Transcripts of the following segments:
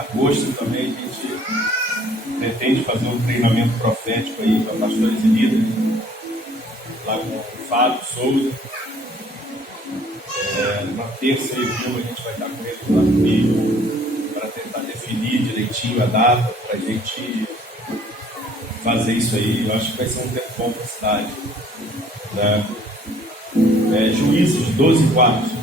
agosto também a gente pretende fazer um treinamento profético aí para pastores e líderes, lá com o Fábio Souza. Na terça e a gente vai estar com ele lá no Rio para tentar definir direitinho a data para a gente fazer isso aí. Eu acho que vai ser um tempo bom para a cidade, né? Juízes 12:4.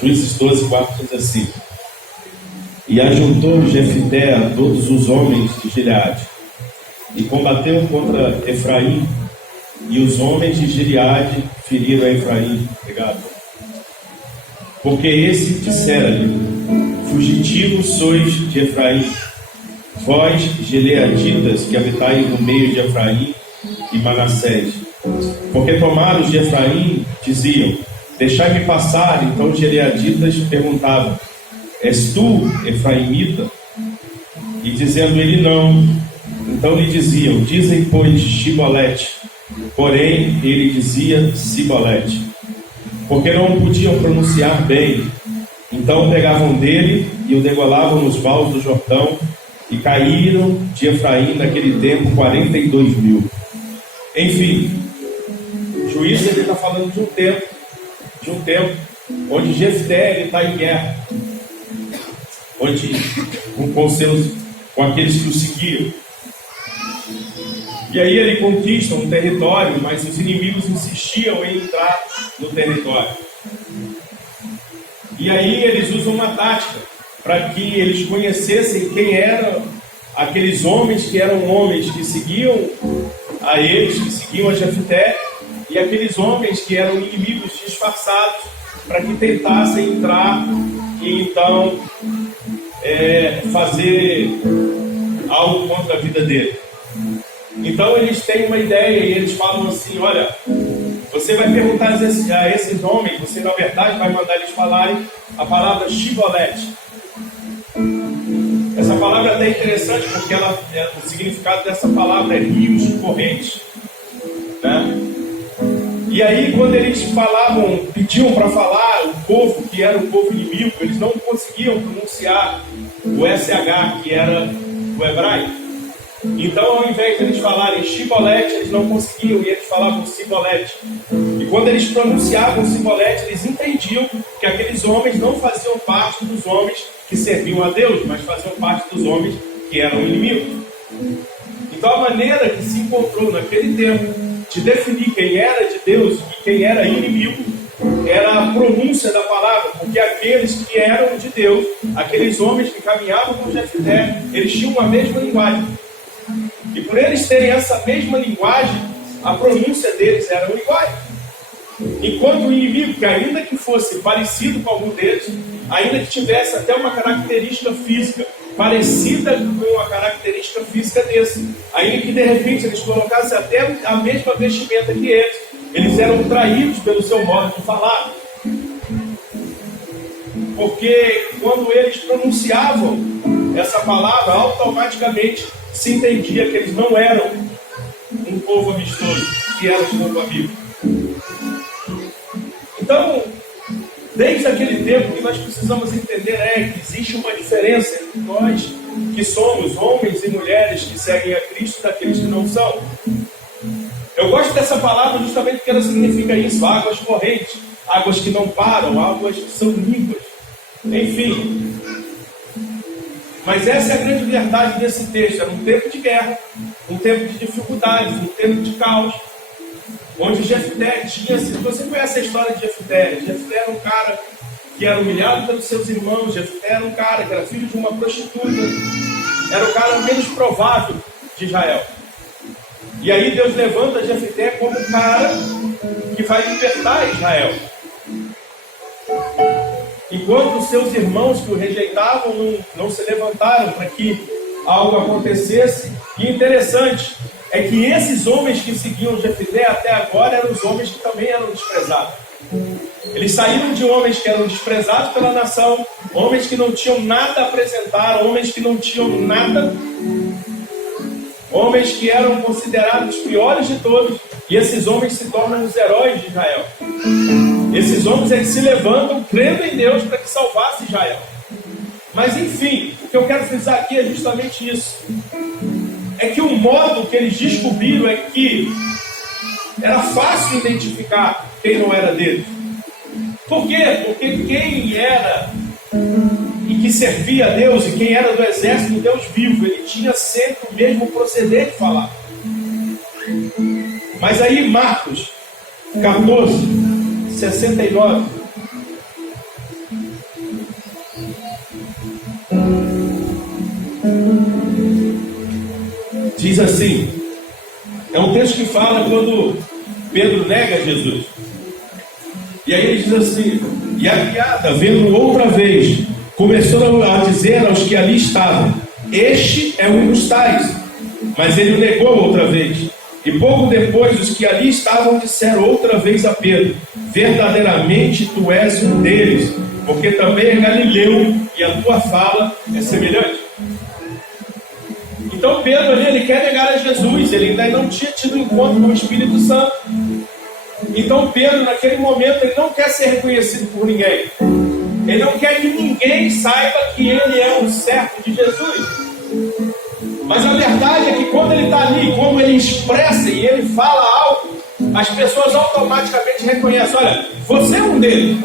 Juízes 12:4 diz assim: E ajuntou Jefté a todos os homens de Gileade, e combateu contra Efraim, e os homens de Gileade feriram a Efraim. Obrigado. Porque esse dissera-lhe: Fugitivos sois de Efraim, vós gileaditas que habitais no meio de Efraim e Manassés. Porque tomaram de Efraim, diziam: Deixai-me passar. Então os gileaditas perguntavam: És tu efraimita? E dizendo ele não, então lhe diziam: Dizem, pois, Shibolete. Porém ele dizia Sibolete, porque não o podiam pronunciar bem. Então pegavam dele e o degolavam nos vales do Jordão, e caíram de Efraim naquele tempo 42.000. Enfim, Juízes ele está falando de um tempo onde Jefté está em guerra, onde com aqueles que o seguiam. E aí ele conquista um território, mas os inimigos insistiam em entrar no território. E aí eles usam uma tática para que eles conhecessem quem eram aqueles homens que eram homens que seguiam a eles, que seguiam a Jefté, e aqueles homens que eram inimigos disfarçados, para que tentassem entrar e então fazer algo contra a vida dele. Então eles têm uma ideia e eles falam assim: olha, você vai perguntar a esses homens, você na verdade vai mandar eles falarem a palavra Shibolete. Essa palavra é até interessante porque o significado dessa palavra é rios correntes, né? E aí quando eles pediam para falar o povo que era o povo inimigo, eles não conseguiam pronunciar o SH, que era o hebraico. Então, ao invés de eles falarem Shibolete, eles não conseguiam, e eles falavam Sibolete. E quando eles pronunciavam Sibolete, eles entendiam que aqueles homens não faziam parte dos homens que serviam a Deus, mas faziam parte dos homens que eram inimigos. Então, a maneira que se encontrou naquele tempo de definir quem era de Deus e quem era inimigo era a pronúncia da palavra, porque aqueles que eram de Deus, aqueles homens que caminhavam com Jefté, eles tinham a mesma linguagem. E por eles terem essa mesma linguagem, a pronúncia deles era igual. Enquanto o inimigo, que ainda que fosse parecido com algum deles, ainda que tivesse até uma característica física parecida com a característica física desse, ainda que de repente eles colocassem até a mesma vestimenta que eles eram traídos pelo seu modo de falar. Porque quando eles pronunciavam essa palavra, automaticamente se entendia que eles não eram um povo amistoso, que era um povo amigo. Então, desde aquele tempo, o que nós precisamos entender é que existe uma diferença entre nós, que somos homens e mulheres que seguem a Cristo, e daqueles que não são. Eu gosto dessa palavra justamente porque ela significa isso: águas correntes, águas que não param, águas que são limpas. Enfim. Mas essa é a grande verdade desse texto. Era um tempo de guerra, um tempo de dificuldades, um tempo de caos, onde Jefté tinha sido... Você conhece a história de Jefté? Jefté era um cara que era humilhado pelos seus irmãos. Jefté era um cara que era filho de uma prostituta. Era o cara menos provável de Israel. E aí Deus levanta Jefté como um cara que vai libertar Israel. Enquanto os seus irmãos que o rejeitavam não se levantaram para que algo acontecesse. E interessante é que esses homens que seguiam Jefté até agora eram os homens que também eram desprezados. Eles saíram de homens que eram desprezados pela nação, homens que não tinham nada a apresentar, homens que não tinham nada, homens que eram considerados os piores de todos, e esses homens se tornam os heróis de Israel. Esses homens eles se levantam crendo em Deus para que salvasse Israel. Mas enfim, o que eu quero frisar aqui é justamente isso. É que o modo que eles descobriram é que era fácil identificar quem não era deles. Por quê? Porque quem era e que servia a Deus, e quem era do exército do Deus vivo, ele tinha sempre o mesmo proceder de falar. Mas aí Marcos 14, 69. Diz assim, é um texto que fala quando Pedro nega Jesus. E aí ele diz assim, e a criada, vendo outra vez, começou a dizer aos que ali estavam, este é um dos tais. Mas ele o negou outra vez. E pouco depois os que ali estavam disseram outra vez a Pedro, verdadeiramente tu és um deles, porque também é galileu e a tua fala é semelhante. Então Pedro ali, ele quer negar a Jesus, ele ainda não tinha tido encontro com o Espírito Santo. Então Pedro, naquele momento, ele não quer ser reconhecido por ninguém. Ele não quer que ninguém saiba que ele é um servo de Jesus. Mas a verdade é que quando ele está ali, como ele expressa e ele fala algo, as pessoas automaticamente reconhecem, olha, você é um deles.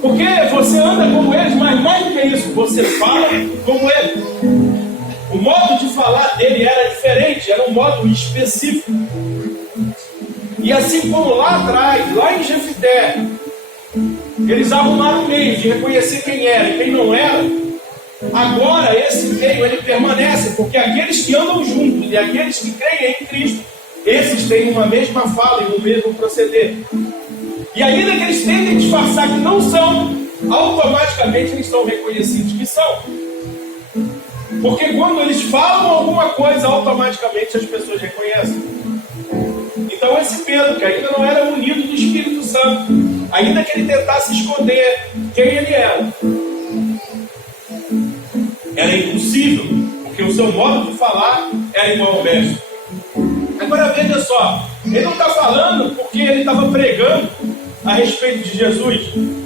Porque você anda como eles, mas mais do que isso, você fala como eles. O modo de falar dele era diferente, era um modo específico. E assim como lá atrás, lá em Jefté, eles arrumaram um meio de reconhecer quem era e quem não era, agora esse meio ele permanece, porque aqueles que andam juntos e aqueles que creem em Cristo, esses têm uma mesma fala e um mesmo proceder. E ainda que eles tentem disfarçar que não são, automaticamente eles são reconhecidos que são. Porque quando eles falam alguma coisa, automaticamente as pessoas reconhecem. Então esse Pedro, que ainda não era unido do Espírito Santo, ainda que ele tentasse esconder quem ele era impossível, porque o seu modo de falar era igual ao mestre. Agora veja só, ele não está falando porque ele estava pregando a respeito de Jesus,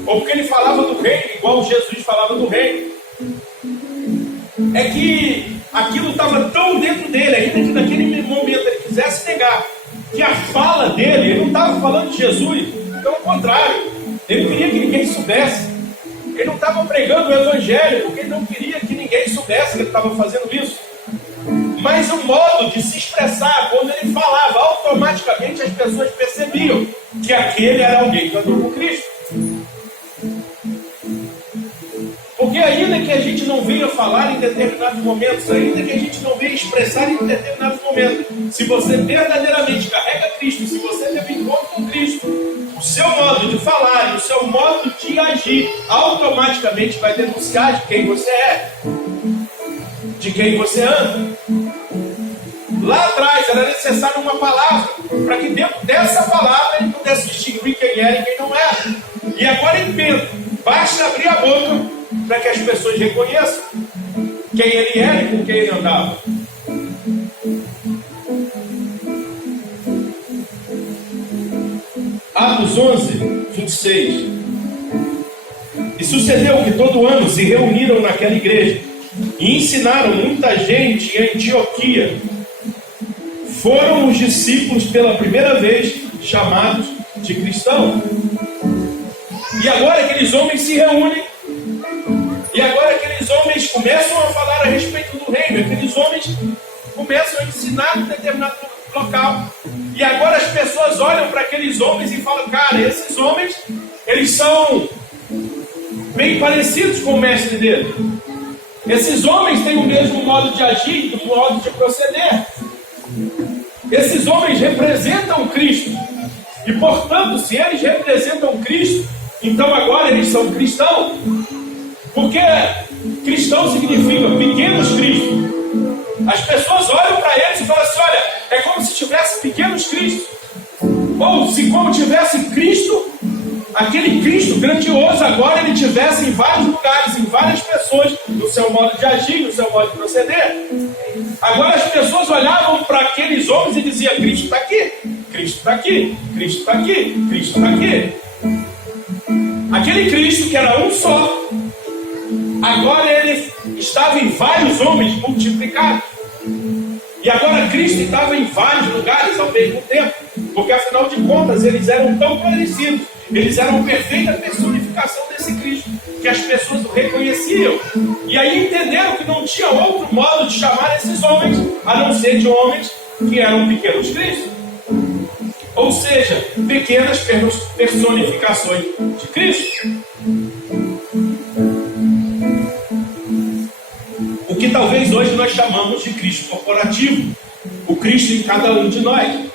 ou porque ele falava do reino, igual Jesus falava do reino. É que aquilo estava tão dentro dele, ainda que naquele momento ele quisesse negar, que a fala dele, ele não estava falando de Jesus, pelo contrário, ele queria que ninguém soubesse. Ele não estava pregando o evangelho, porque ele não queria que ninguém soubesse que ele estava fazendo isso. Mas o modo de se expressar, quando ele falava, automaticamente as pessoas percebiam que aquele era alguém que andou com Cristo. Porque ainda que a gente não venha falar em determinados momentos, ainda que a gente não venha expressar em determinados momentos, se você verdadeiramente carrega Cristo, se você teve encontro com Cristo, o seu modo de falar e o seu modo de agir automaticamente vai denunciar de quem você é, de quem você anda. Lá atrás era necessária uma palavra, para que dentro dessa palavra ele pudesse distinguir quem era e quem não era. E agora em Pedro, basta abrir a boca para que as pessoas reconheçam quem ele era e com quem ele andava. Atos 11, 26. E sucedeu que todo ano se reuniram naquela igreja e ensinaram muita gente em Antioquia. Foram os discípulos pela primeira vez chamados de cristãos. E agora aqueles homens se reúnem. E agora aqueles homens começam a falar a respeito do reino. Aqueles homens começam a ensinar em determinado local. E agora as pessoas olham para aqueles homens e falam, cara, esses homens, eles são bem parecidos com o mestre dele. Esses homens têm o mesmo modo de agir, o modo de proceder. Esses homens representam Cristo. E portanto, se eles representam Cristo, então agora eles são cristãos. Porque Cristão significa pequenos cristos. As pessoas olham para eles e falam assim, olha, é como se tivesse pequenos cristos. Ou se como tivesse Cristo, aquele Cristo grandioso agora ele tivesse em vários lugares, em várias pessoas, no seu modo de agir, no seu modo de proceder. Agora as pessoas olhavam para aqueles homens e diziam, Cristo está aqui, Cristo está aqui, Cristo está aqui, Cristo está aqui. Aquele Cristo que era um só, agora ele estava em vários homens multiplicados. E agora Cristo estava em vários lugares ao mesmo tempo, porque afinal de contas eles eram tão parecidos, eles eram a perfeita personificação desse Cristo, que as pessoas o reconheciam. E aí entenderam que não tinha outro modo de chamar esses homens, a não ser de homens que eram pequenos Cristos. Ou seja, pequenas personificações de Cristo. O que talvez hoje nós chamamos de Cristo corporativo, o Cristo em cada um de nós.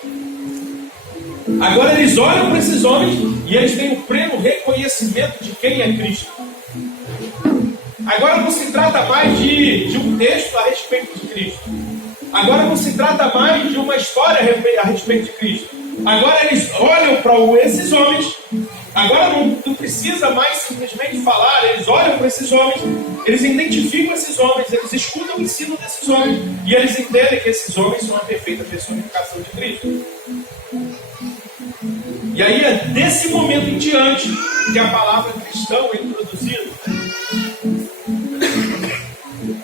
Agora eles olham para esses homens e eles têm o pleno reconhecimento de quem é Cristo. Agora não se trata mais de um texto a respeito de Cristo. Agora não se trata mais de uma história a respeito de Cristo. Agora eles olham para esses homens. Agora não precisa mais simplesmente falar. Eles olham para esses homens, eles identificam esses homens, eles escutam o ensino desses homens e eles entendem que esses homens são a perfeita personificação de Cristo. E aí é desse momento em diante que a palavra cristão é introduzida.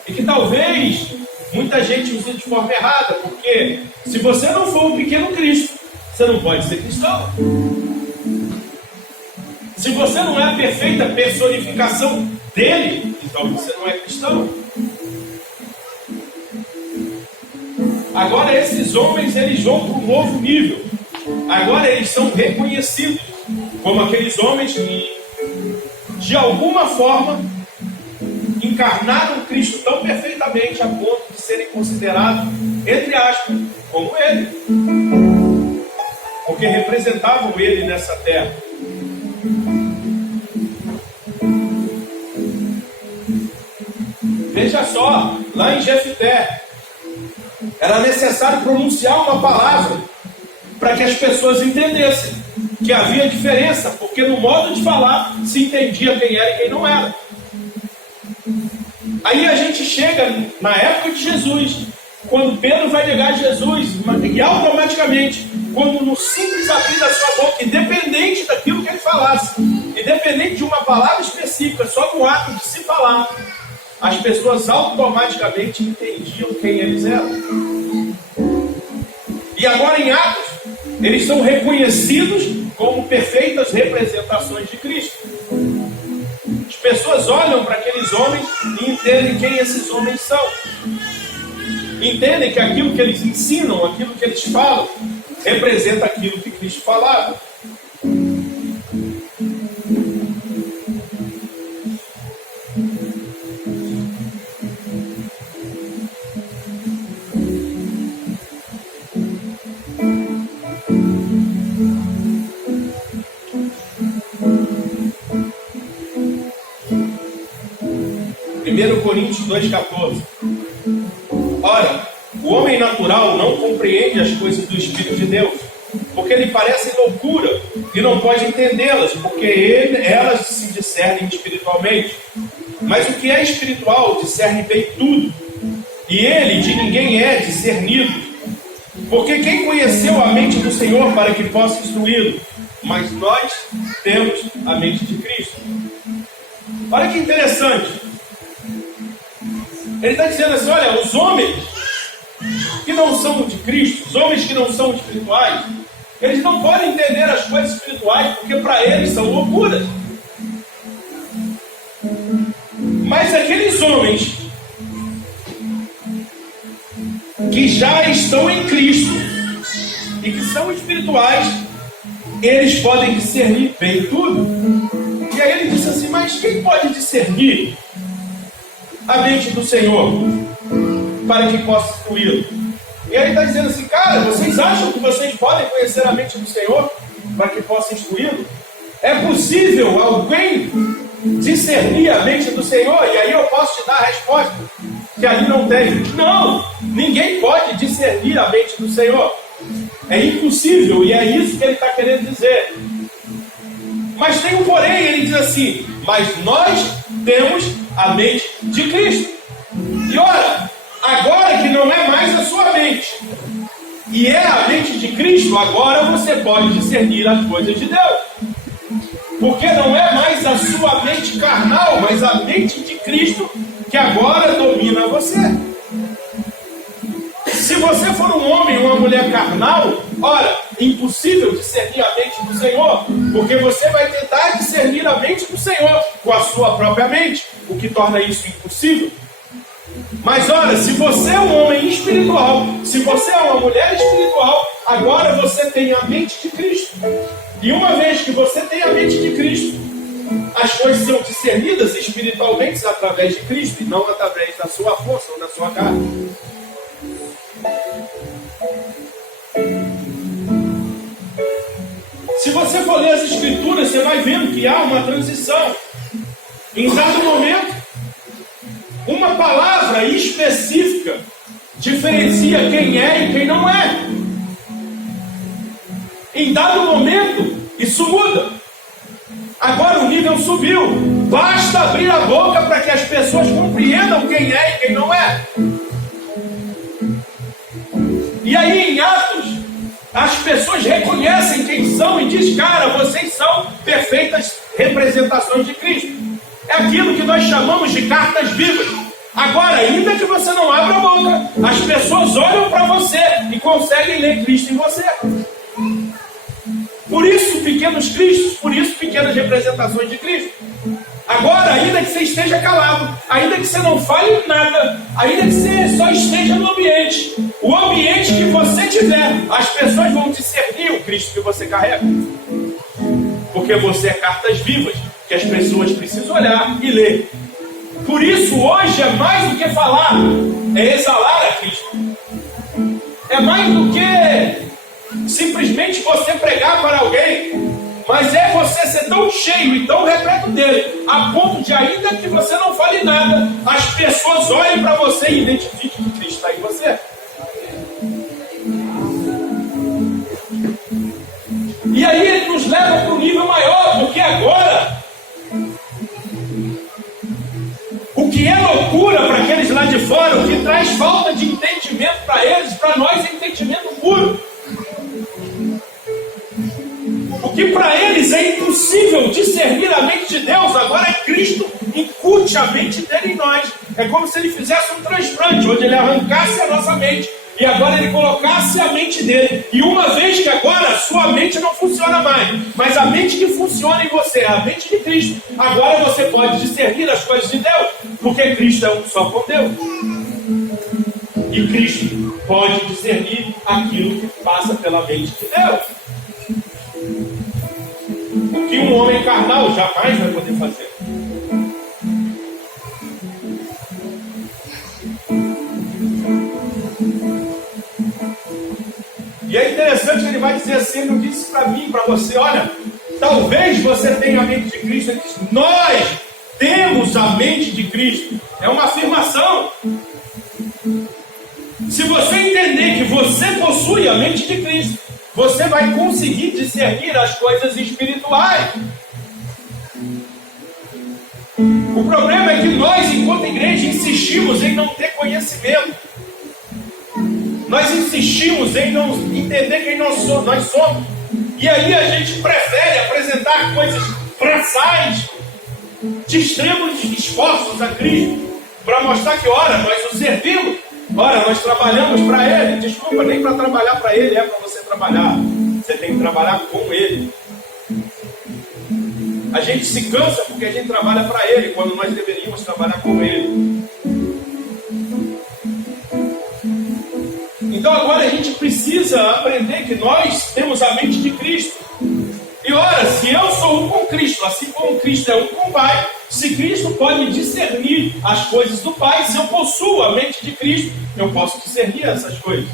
E que talvez muita gente use de forma errada, porque se você não for um pequeno Cristo, você não pode ser cristão. Se você não é a perfeita personificação dele, então você não é cristão. Agora esses homens, eles vão para um novo nível. Agora eles são reconhecidos como aqueles homens que, de alguma forma, encarnaram Cristo tão perfeitamente a ponto de serem considerados, entre aspas, como Ele. Porque representavam Ele nessa terra. Veja só, lá em Jefté, era necessário pronunciar uma palavra para que as pessoas entendessem que havia diferença, porque no modo de falar se entendia quem era e quem não era. Aí a gente chega na época de Jesus, quando Pedro vai negar Jesus, e automaticamente, quando no simples abrir da sua boca, independente daquilo que ele falasse, independente de uma palavra específica, só no ato de se falar, as pessoas automaticamente entendiam quem eles eram. E agora em Atos, eles são reconhecidos como perfeitas representações de Cristo. As pessoas olham para aqueles homens e entendem quem esses homens são. Entendem que aquilo que eles ensinam, aquilo que eles falam, representa aquilo que Cristo falava. 1 Coríntios 2,14. Ora, o homem natural não compreende as coisas do Espírito de Deus, porque lhe parecem loucura e não pode entendê-las, porque elas se discernem espiritualmente. Mas o que é espiritual discerne bem tudo, e ele de ninguém é discernido. Porque quem conheceu a mente do Senhor para que possa instruí-lo? Mas nós temos a mente de Cristo. Olha que interessante. Ele está dizendo assim, olha, os homens que não são de Cristo, os homens que não são espirituais, eles não podem entender as coisas espirituais, porque para eles são loucuras. Mas aqueles homens que já estão em Cristo e que são espirituais, eles podem discernir bem tudo. E aí ele disse assim, mas quem pode discernir a mente do Senhor para que possa instruí-lo? E aí ele está dizendo assim, cara, vocês acham que vocês podem conhecer a mente do Senhor para que possa instruí-lo? É possível alguém discernir a mente do Senhor? E aí eu posso te dar a resposta que ali não tem. Não, ninguém pode discernir a mente do Senhor. É impossível, e é isso que ele está querendo dizer. Mas tem um porém, ele diz assim: mas nós temos a mente de Cristo. E ora, agora que não é mais a sua mente, e é a mente de Cristo, agora você pode discernir as coisas de Deus. Porque não é mais a sua mente carnal, mas a mente de Cristo que agora domina você. Se você for um homem ou uma mulher carnal, ora, impossível discernir a mente do Senhor, porque você vai tentar discernir a mente do Senhor com a sua própria mente, o que torna isso impossível. Mas ora, se você é um homem espiritual, se você é uma mulher espiritual, agora você tem a mente de Cristo. E uma vez que você tem a mente de Cristo, as coisas são discernidas espiritualmente através de Cristo e não através da sua força ou da sua carne. Se você for ler as Escrituras, você vai vendo que há uma transição. Em dado momento, uma palavra específica diferencia quem é e quem não é. Em dado momento, isso muda. Agora o nível subiu. Basta abrir a boca para que as pessoas compreendam quem é e quem não é. E aí em Atos, as pessoas reconhecem quem são e dizem: cara, vocês são perfeitas representações de Cristo. É aquilo que nós chamamos de cartas vivas. Agora, ainda que você não abra a boca, as pessoas olham para você e conseguem ler Cristo em você. Por isso, pequenos cristos, por isso, pequenas representações de Cristo. Agora, ainda que você esteja calado, ainda que você não fale nada, ainda que você só esteja no ambiente, o ambiente que você tiver, as pessoas vão discernir o Cristo que você carrega. Porque você é cartas vivas, que as pessoas precisam olhar e ler. Por isso, hoje é mais do que falar, é exalar a Cristo. É mais do que simplesmente você pregar para alguém, mas é você ser tão cheio e tão repleto dele, a ponto de, ainda que você não fale nada, as pessoas olhem para você e identifiquem que Cristo está em você. E aí ele nos leva para um nível maior, porque agora, o que é loucura para aqueles lá de fora, o que traz falta de entendimento para eles, para nós é entendimento puro. O que para eles é impossível discernir a mente de Deus, agora é Cristo incute a mente dele em nós. É como se ele fizesse um transplante, onde ele arrancasse a nossa mente e agora ele colocasse a mente dele. E uma vez que agora a sua mente não funciona mais, mas a mente que funciona em você é a mente de Cristo, agora você pode discernir as coisas de Deus, porque Cristo é um só com Deus. E Cristo pode discernir aquilo que passa pela mente de Deus. O que um homem carnal jamais vai poder fazer. E é interessante que ele vai dizer assim: ele disse para mim, para você, olha, talvez você tenha a mente de Cristo. Ele diz: nós temos a mente de Cristo. É uma afirmação. Se você entender que você possui a mente de Cristo, você vai conseguir discernir as coisas espirituais. O problema é que nós, enquanto igreja, insistimos em não ter conhecimento. Nós insistimos em não entender quem nós somos. E aí a gente prefere apresentar coisas braçais, de extremos esforços a Cristo, para mostrar que, ora, nós o servimos, ora, nós trabalhamos para Ele. Desculpa, nem para trabalhar para Ele é para você trabalhar. Você tem que trabalhar com Ele. A gente se cansa porque a gente trabalha para Ele, quando nós deveríamos trabalhar com Ele. Então agora a gente precisa aprender que nós temos a mente de Cristo. E ora, se eu sou um com Cristo, assim como Cristo é um com o Pai, se Cristo pode discernir as coisas do Pai, se eu possuo a mente de Cristo, eu posso discernir essas coisas.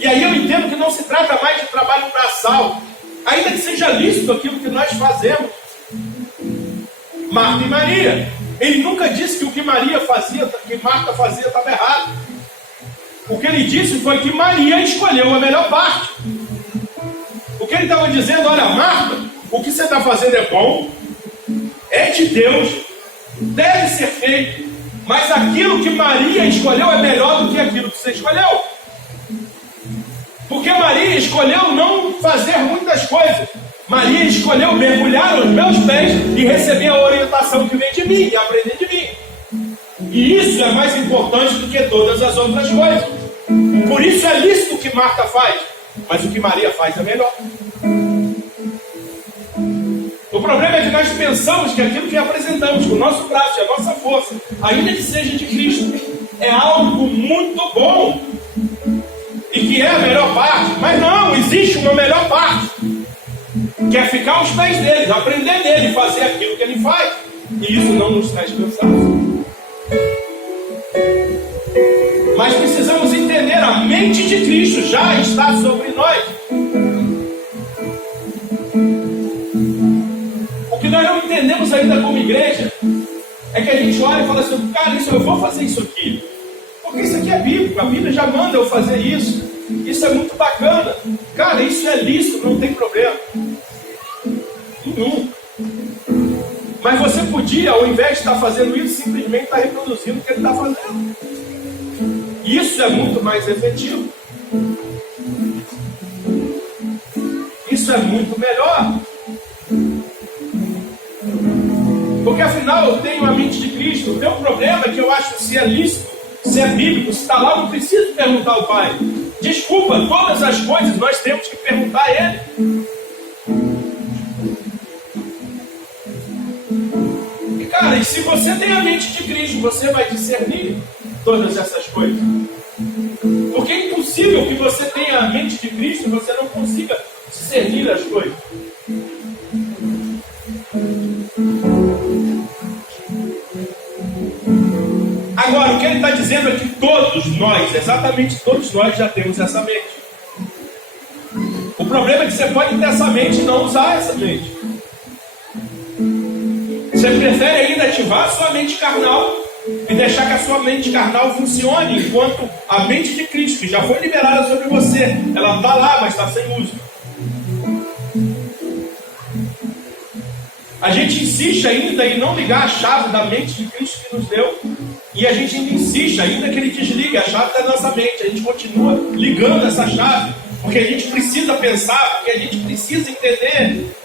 E aí eu entendo que não se trata mais de trabalho braçal, ainda que seja lícito aquilo que nós fazemos. Marta e Maria. Ele nunca disse que o que Maria fazia, que Marta fazia, estava errado. O que ele disse foi que Maria escolheu a melhor parte. O que ele estava dizendo, olha, Marta, o que você está fazendo é bom, é de Deus, deve ser feito, mas aquilo que Maria escolheu é melhor do que aquilo que você escolheu. Porque Maria escolheu não fazer muitas coisas. Maria escolheu mergulhar nos meus pés e receber a orientação que vem de mim e aprender de mim. E isso é mais importante do que todas as outras coisas. Por isso é lícito o que Marta faz, mas o que Maria faz é melhor. O problema é que nós pensamos que aquilo que apresentamos com o nosso braço e a nossa força, ainda que seja de Cristo, é algo muito bom e que é a melhor parte. Mas não, existe uma melhor parte, que é ficar aos pés dele, aprender dele, fazer aquilo que ele faz. E isso não nos traz cansaço. Mas precisamos entender, a mente de Cristo já está sobre nós. O que nós não entendemos ainda como igreja é que a gente olha e fala assim, cara, eu vou fazer isso aqui, porque isso aqui é bíblico, a Bíblia já manda eu fazer isso. Isso é muito bacana. Cara, isso é lícito, não tem problema nenhum. Mas você podia, ao invés de estar fazendo isso, simplesmente estar reproduzindo o que ele está fazendo. Isso é muito mais efetivo. Isso é muito melhor. Porque afinal eu tenho a mente de Cristo. O teu problema é que eu acho que se é lícito, se é bíblico, se está lá, não preciso perguntar ao Pai. Desculpa, todas as coisas nós temos que perguntar a Ele. E cara, e se você tem a mente de Cristo, você vai discernir todas essas coisas. Porque é impossível que você tenha a mente de Cristo e você não consiga discernir as coisas. Agora, o que ele está dizendo é que todos nós, exatamente todos nós, já temos essa mente. O problema é que você pode ter essa mente e não usar essa mente. Você prefere ainda ativar a sua mente carnal e deixar que a sua mente carnal funcione, enquanto a mente de Cristo, que já foi liberada sobre você, ela está lá, mas está sem uso. A gente insiste ainda em não ligar a chave da mente de Cristo que nos deu. E a gente ainda insiste, ainda que ele desligue a chave da nossa mente. A gente continua ligando essa chave, porque a gente precisa pensar, porque a gente precisa entender.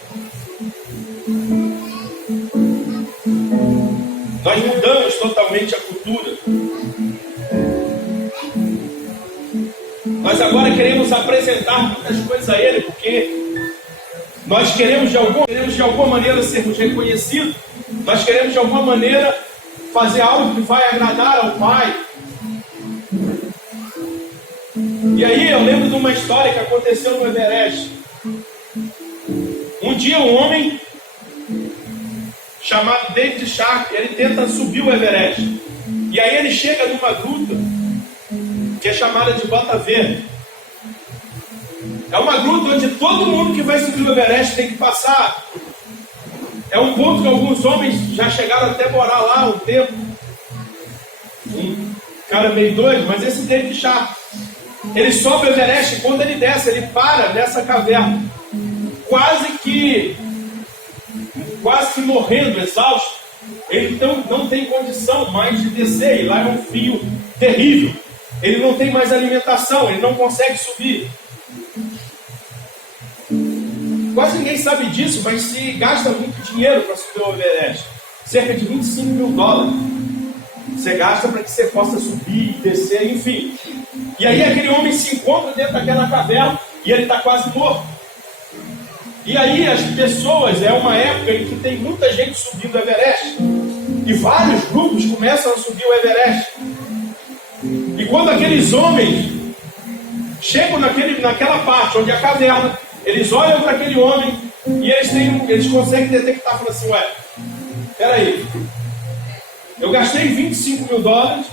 Nós mudamos totalmente a cultura. Nós agora queremos apresentar muitas coisas a Ele, porque nós queremos de alguma maneira sermos reconhecidos. Nós queremos de alguma maneira fazer algo que vai agradar ao Pai. E aí eu lembro de uma história que aconteceu no Everest. Um dia um homem chamado David Sharp, ele tenta subir o Everest. E aí ele chega numa gruta que é chamada de Bota Verde. É uma gruta onde todo mundo que vai subir o Everest tem que passar. É um ponto que alguns homens já chegaram até morar lá um tempo. Um cara meio doido, mas esse David Sharp, ele sobe o Everest e quando ele desce, ele para nessa caverna, quase que morrendo, exausto. Ele então não tem condição mais de descer, e lá é um frio terrível. Ele não tem mais alimentação, ele não consegue subir. Quase ninguém sabe disso, mas se gasta muito dinheiro para subir o Everest. Cerca de $25 mil. Você gasta para que você possa subir, descer, enfim. E aí aquele homem se encontra dentro daquela caverna e ele está quase morto. E aí as pessoas, é uma época em que tem muita gente subindo o Everest. E vários grupos começam a subir o Everest. E quando aqueles homens chegam naquela parte onde é a caverna, eles olham para aquele homem e eles conseguem detectar, falam assim, ué, peraí, eu gastei $25 mil,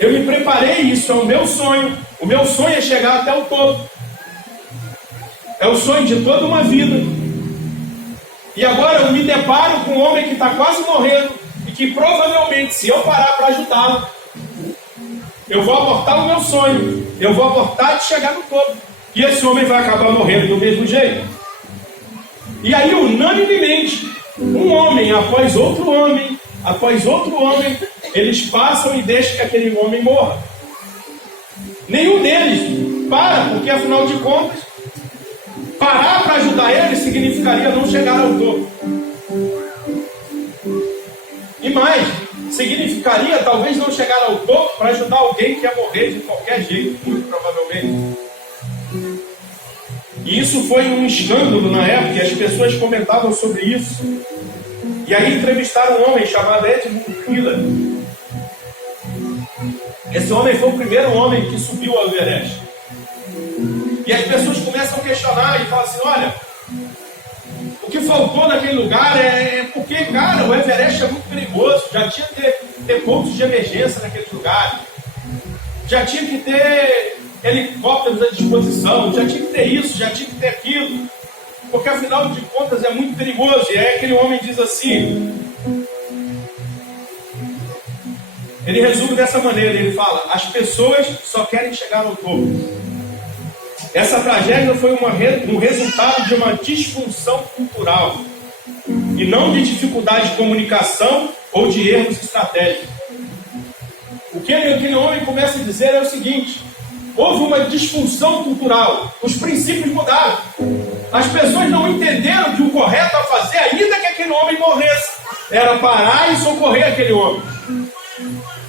eu me preparei, isso é o meu sonho é chegar até o topo, é o sonho de toda uma vida, E agora eu me deparo com um homem que está quase morrendo e que provavelmente, se eu parar para ajudá-lo, eu vou abortar o meu sonho, eu vou abortar de chegar no topo. E esse homem vai acabar morrendo do mesmo jeito. E aí, unanimemente, um homem após outro homem, eles passam e deixam que aquele homem morra. Nenhum deles para, porque afinal de contas, parar para ajudar ele significaria não chegar ao topo. E mais, significaria talvez não chegar ao topo para ajudar alguém que ia morrer de qualquer jeito, muito provavelmente. E isso foi um escândalo na época, e as pessoas comentavam sobre isso. E aí entrevistaram um homem chamado Edmund Hillary. Esse homem foi o primeiro homem que subiu ao Everest. E as pessoas começam a questionar e falam assim, olha, o que faltou naquele lugar é porque, cara, o Everest é muito perigoso, já tinha que ter pontos de emergência naquele lugar, já tinha que ter helicópteros à disposição, já tinha que ter isso, já tinha que ter aquilo, porque afinal de contas é muito perigoso. E aí aquele homem diz assim, ele resume dessa maneira, ele fala, as pessoas só querem chegar ao topo. Essa tragédia foi um resultado de uma disfunção cultural e não de dificuldade de comunicação ou de erros estratégicos. O que aquele homem começa a dizer é o seguinte, houve uma disfunção cultural, os princípios mudaram, as pessoas não entenderam que o correto a fazer, ainda que aquele homem morresse, era parar e socorrer aquele homem.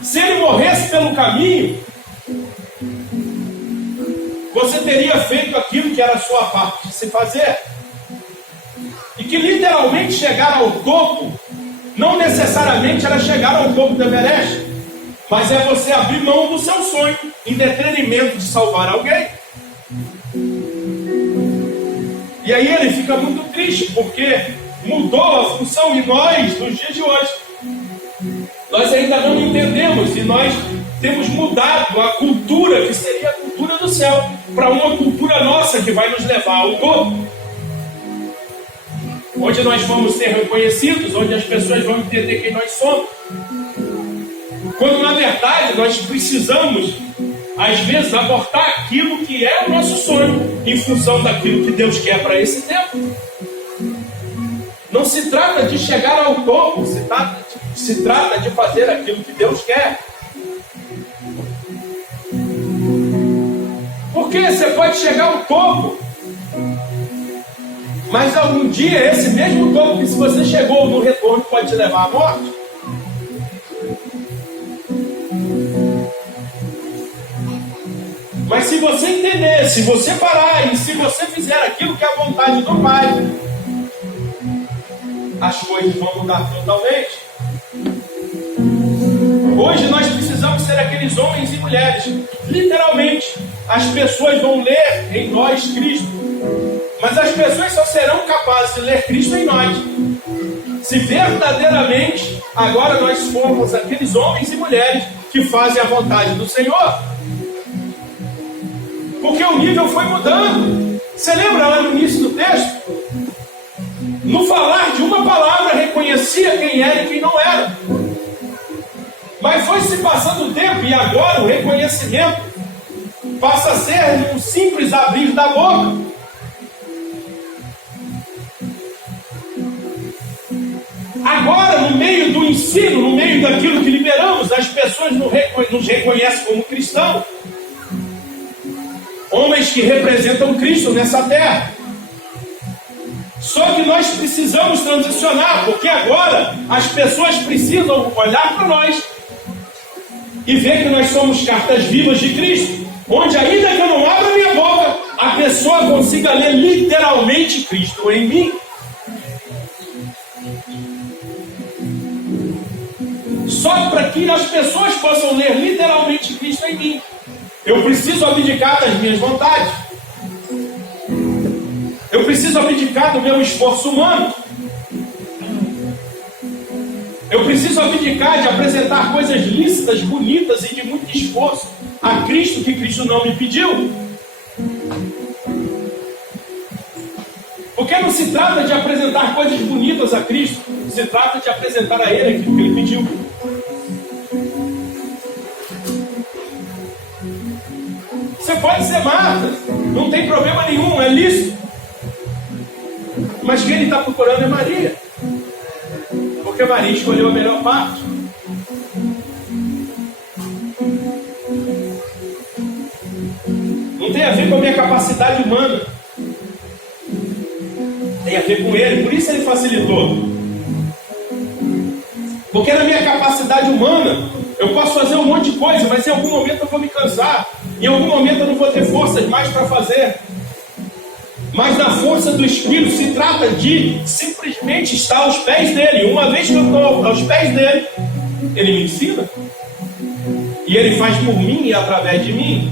Se ele morresse pelo caminho, você teria feito aquilo que era a sua parte de se fazer. E que literalmente chegar ao topo, não necessariamente era chegar ao topo do Everest, mas é você abrir mão do seu sonho, em detrimento de salvar alguém. E aí ele fica muito triste, porque mudou a função, e nós, nos dias de hoje, nós ainda não entendemos, e nós temos mudado a cultura, que seria a cultura do céu, para uma cultura nossa, que vai nos levar ao topo. Onde nós vamos ser reconhecidos, onde as pessoas vão entender quem nós somos. Quando, na verdade, nós precisamos, às vezes, abortar aquilo que é o nosso sonho, em função daquilo que Deus quer para esse tempo. Não se trata de chegar ao topo, se trata de fazer aquilo que Deus quer. Porque você pode chegar ao topo, mas algum dia esse mesmo topo que se você chegou no retorno pode te levar à morte. Mas se você entender, se você parar e se você fizer aquilo que é a vontade do Pai, as coisas vão mudar totalmente. Hoje nós precisamos ser aqueles homens e mulheres, literalmente, as pessoas vão ler em nós Cristo, mas as pessoas só serão capazes de ler Cristo em nós, se verdadeiramente agora nós formos aqueles homens e mulheres que fazem a vontade do Senhor. Porque o nível foi mudando. Você lembra lá no início do texto? No falar de uma palavra reconhecia quem era e quem não era. Mas foi se passando o tempo e agora o reconhecimento passa a ser um simples abrir da boca. Agora, no meio do ensino, no meio daquilo que liberamos, as pessoas nos reconhecem como cristãos. Homens que representam Cristo nessa terra. Só que nós precisamos transicionar, porque agora as pessoas precisam olhar para nós e ver que nós somos cartas vivas de Cristo, onde ainda que eu não abra minha boca, a pessoa consiga ler literalmente Cristo em mim. Só para que as pessoas possam ler literalmente Cristo em mim, eu preciso abdicar das minhas vontades. Eu preciso abdicar do meu esforço humano. Eu preciso abdicar de apresentar coisas lícitas, bonitas e de muito esforço a Cristo, que Cristo não me pediu. Porque não se trata de apresentar coisas bonitas a Cristo, se trata de apresentar a Ele aquilo que Ele pediu. Você pode ser Marta, não tem problema nenhum, é lícito. Mas quem Ele está procurando é Maria. Porque Maria escolheu a melhor parte. Não tem a ver com a minha capacidade humana. Tem a ver com Ele, por isso Ele facilitou. Porque na minha capacidade humana, eu posso fazer um monte de coisa, mas em algum momento eu vou me cansar. Em algum momento eu não vou ter forças mais para fazer. Mas na força do Espírito se trata de simplesmente estar aos pés dele. Uma vez que eu estou aos pés dele, ele me ensina. E ele faz por mim e através de mim.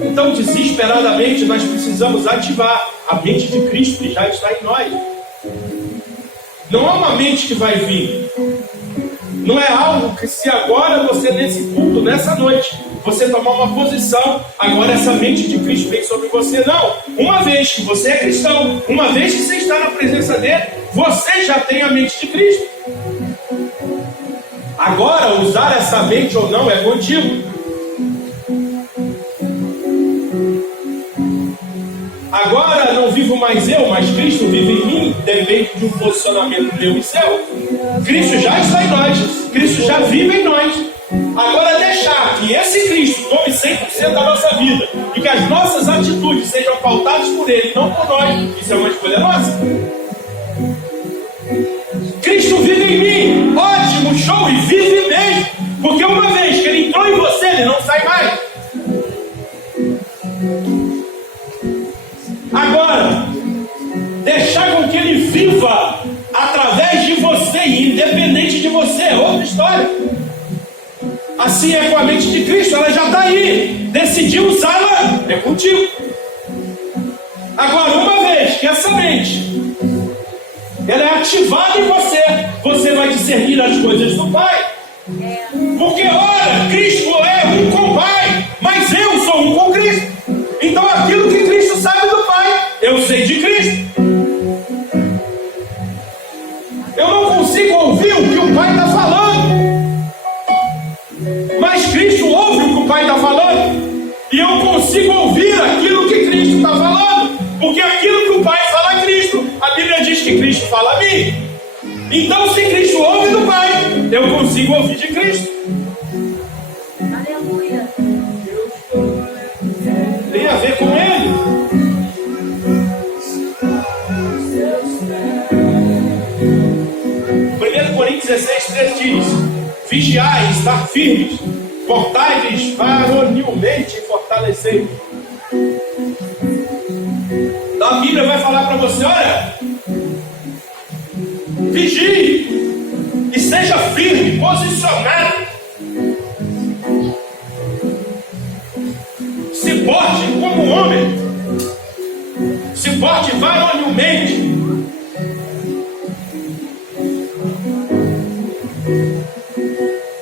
Então, desesperadamente, nós precisamos ativar a mente de Cristo que já está em nós. Não é uma mente que vai vir. Não é algo que se agora você, nesse culto, nessa noite, você tomar uma posição, agora essa mente de Cristo vem sobre você. Não. Uma vez que você é cristão, uma vez que você está na presença dele, você já tem a mente de Cristo. Agora, usar essa mente ou não é contigo. Agora não vivo mais eu, mas Cristo vive em mim, depende de um posicionamento meu e seu. Cristo já está em nós, Cristo já vive em nós. Agora deixar que esse Cristo tome 100% da nossa vida e que as nossas atitudes sejam pautadas por Ele, não por nós, isso é uma escolha nossa. Cristo vive em mim, ótimo, show, e vive mesmo, porque uma vez que Ele entrou em você, Ele não sai mais. Agora, deixar com que Ele viva através de você e independente de você é outra história. Assim é com a mente de Cristo, ela já está aí. Decidiu usá-la, é contigo. Agora, uma vez que essa mente ela é ativada em você, você vai discernir as coisas do Pai. Porque, ora, Cristo é um com o Pai, mas eu sou um com Cristo. Então, aquilo que Cristo sabe do Pai, eu sei de Cristo. Eu não consigo ouvir o que o Pai está falando, mas Cristo ouve o que o Pai está falando, e eu consigo ouvir aquilo que Cristo está falando, porque aquilo que o Pai fala a Cristo, a Bíblia diz que Cristo fala a mim. Então, se Cristo ouve do Pai, eu consigo ouvir de Cristo. Aleluia. Tem a ver com Ele. 1 Coríntios 16:3 diz: vigiai, estar firmes, portai-vos varonilmente e fortalecei. Então a Bíblia vai falar para você: olha, vigie e seja firme, posicionado. Se porte como homem, se porte varonilmente.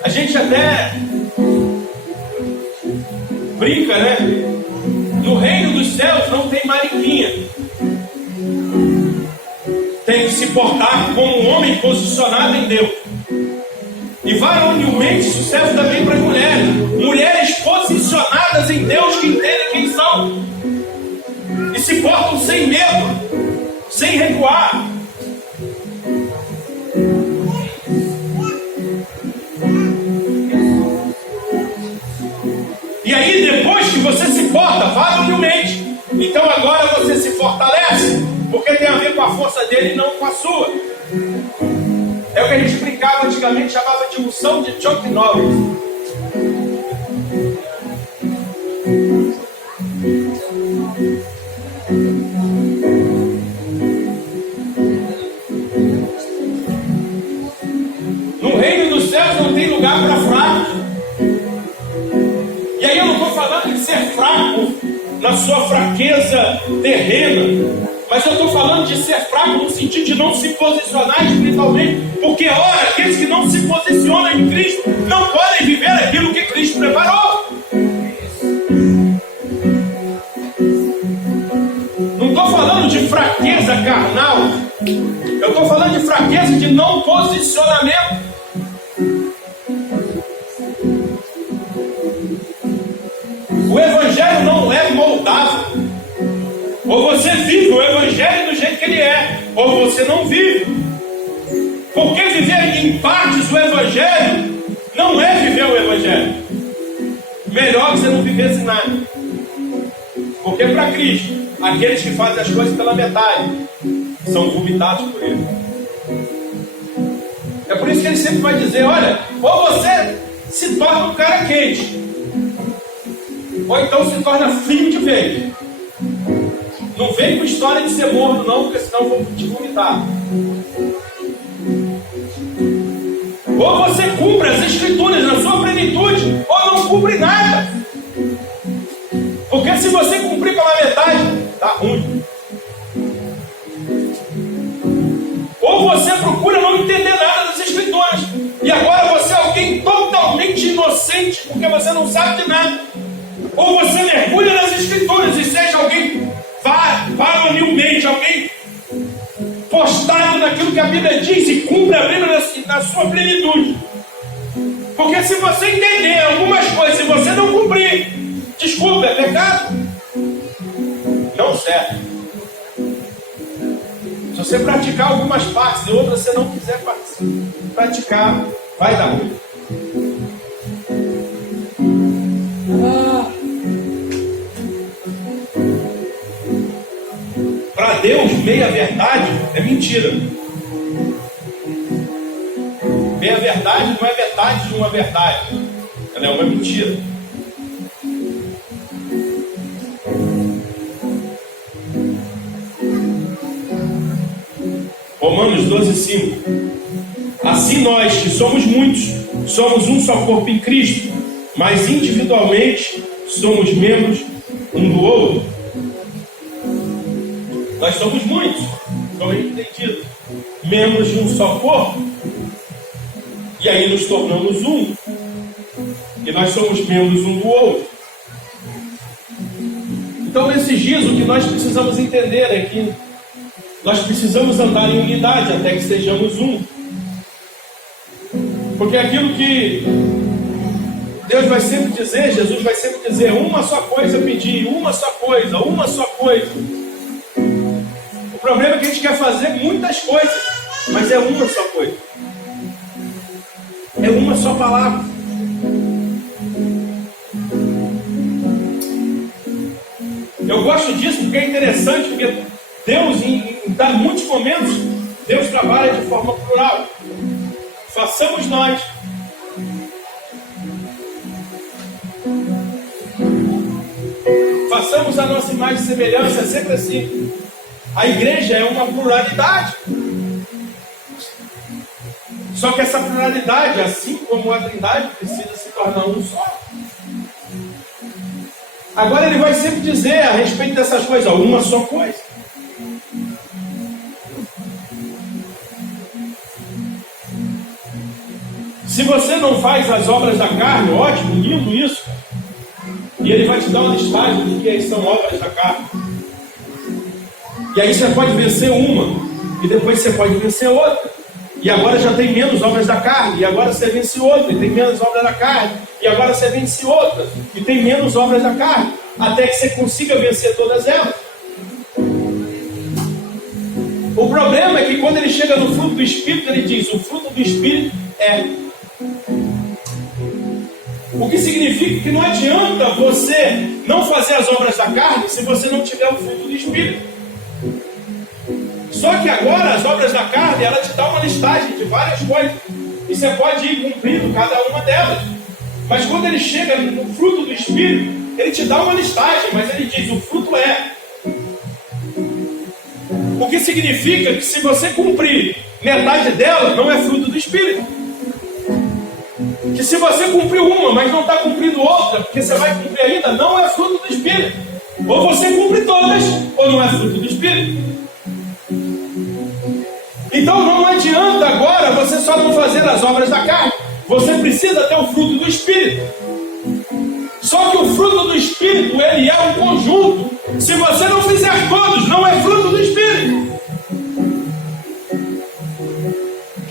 A gente até brinca, né? No reino dos céus não tem mariquinha. Tem que se portar como um homem posicionado em Deus. E varonilmente isso serve também para as mulheres. Mulheres posicionadas em Deus, que entendem quem são. E se portam sem medo, sem recuar. E aí, depois que você se porta varonilmente, então agora você se fortalece, porque tem a ver com a força dele e não com a sua. É o que a gente brincava antigamente, chamava de unção de Chuck Norris. No reino dos céus não tem lugar para fracos. E aí eu não estou falando de ser fraco na sua fraqueza terrena, mas eu estou falando de ser fraco no sentido de não se posicionar espiritualmente, porque ora, aqueles que não se posicionam em Cristo não podem viver aquilo que Cristo preparou. Eu estou falando de fraqueza de não posicionamento. O Evangelho não é moldável. Ou você vive o Evangelho do jeito que ele é, ou você não vive. Porque viver em partes o Evangelho não é viver o Evangelho. Melhor que você não vivesse nada. Porque para Cristo, aqueles que fazem as coisas pela metade são vomitados por ele. É por isso que ele sempre vai dizer, olha, ou você se torna um cara quente, ou então se torna frio de vez. Não vem com história de ser morno não, porque senão eu vou te vomitar. Ou você cumpre as escrituras na sua plenitude, ou não cumpre nada. Porque se você cumprir pela metade, tá ruim. Ou você procura não entender nada das escrituras, e agora você é alguém totalmente inocente, porque você não sabe de nada. Ou você mergulha nas escrituras e seja alguém varonilmente, alguém postado naquilo que a Bíblia diz e cumpre a Bíblia na sua plenitude. Porque se você entender algumas coisas e você não cumprir, desculpa, é pecado? Não serve. Se você praticar algumas partes e outras você não quiser praticar, vai dar ruim. Para Deus, meia verdade é mentira. Meia verdade não é metade de uma verdade. Ela é uma mentira. Romanos 12:5. Assim nós, que somos muitos, somos um só corpo em Cristo, mas individualmente somos membros um do outro. Nós somos muitos, como a gente tem dito, membros de um só corpo. E aí nos tornamos um. E nós somos membros um do outro. Então, nesses dias, o que nós precisamos entender é que nós precisamos andar em unidade até que sejamos um. Porque aquilo que Deus vai sempre dizer, Jesus vai sempre dizer, uma só coisa pedir, uma só coisa, uma só coisa. O problema é que a gente quer fazer muitas coisas, mas é uma só coisa. É uma só palavra. Eu gosto disso porque é interessante, porque Deus, em muitos momentos, Deus trabalha de forma plural. Façamos nós. Façamos a nossa imagem e semelhança, é sempre assim. A igreja é uma pluralidade. Só que essa pluralidade, assim como a Trindade, precisa se tornar um só. Agora ele vai sempre dizer a respeito dessas coisas, uma só coisa. Se você não faz as obras da carne, ótimo, lindo isso. E ele vai te dar uma listagem do que são obras da carne. E aí você pode vencer uma, e depois você pode vencer outra. E agora já tem menos obras da carne, e agora você vence outra, e tem menos obras da carne, e agora você vence outra, e tem menos obras da carne, até que você consiga vencer todas elas. O problema é que quando ele chega no fruto do Espírito, ele diz, o fruto do Espírito é. O que significa que não adianta você não fazer as obras da carne se você não tiver o fruto do Espírito. Só que agora as obras da carne, ela te dá uma listagem de várias coisas. E você pode ir cumprindo cada uma delas. Mas quando ele chega no fruto do Espírito, ele te dá uma listagem, mas ele diz, o fruto é. O que significa que se você cumprir metade dela, não é fruto do Espírito. Que se você cumpriu uma, mas não está cumprindo outra, porque você vai cumprir ainda, não é fruto do Espírito. Ou você cumpre todas, ou não é fruto do Espírito. Então não adianta agora você só não fazer as obras da carne. Você precisa ter o fruto do Espírito. Só que o fruto do Espírito, ele é um conjunto. Se você não fizer todos, não é fruto do Espírito.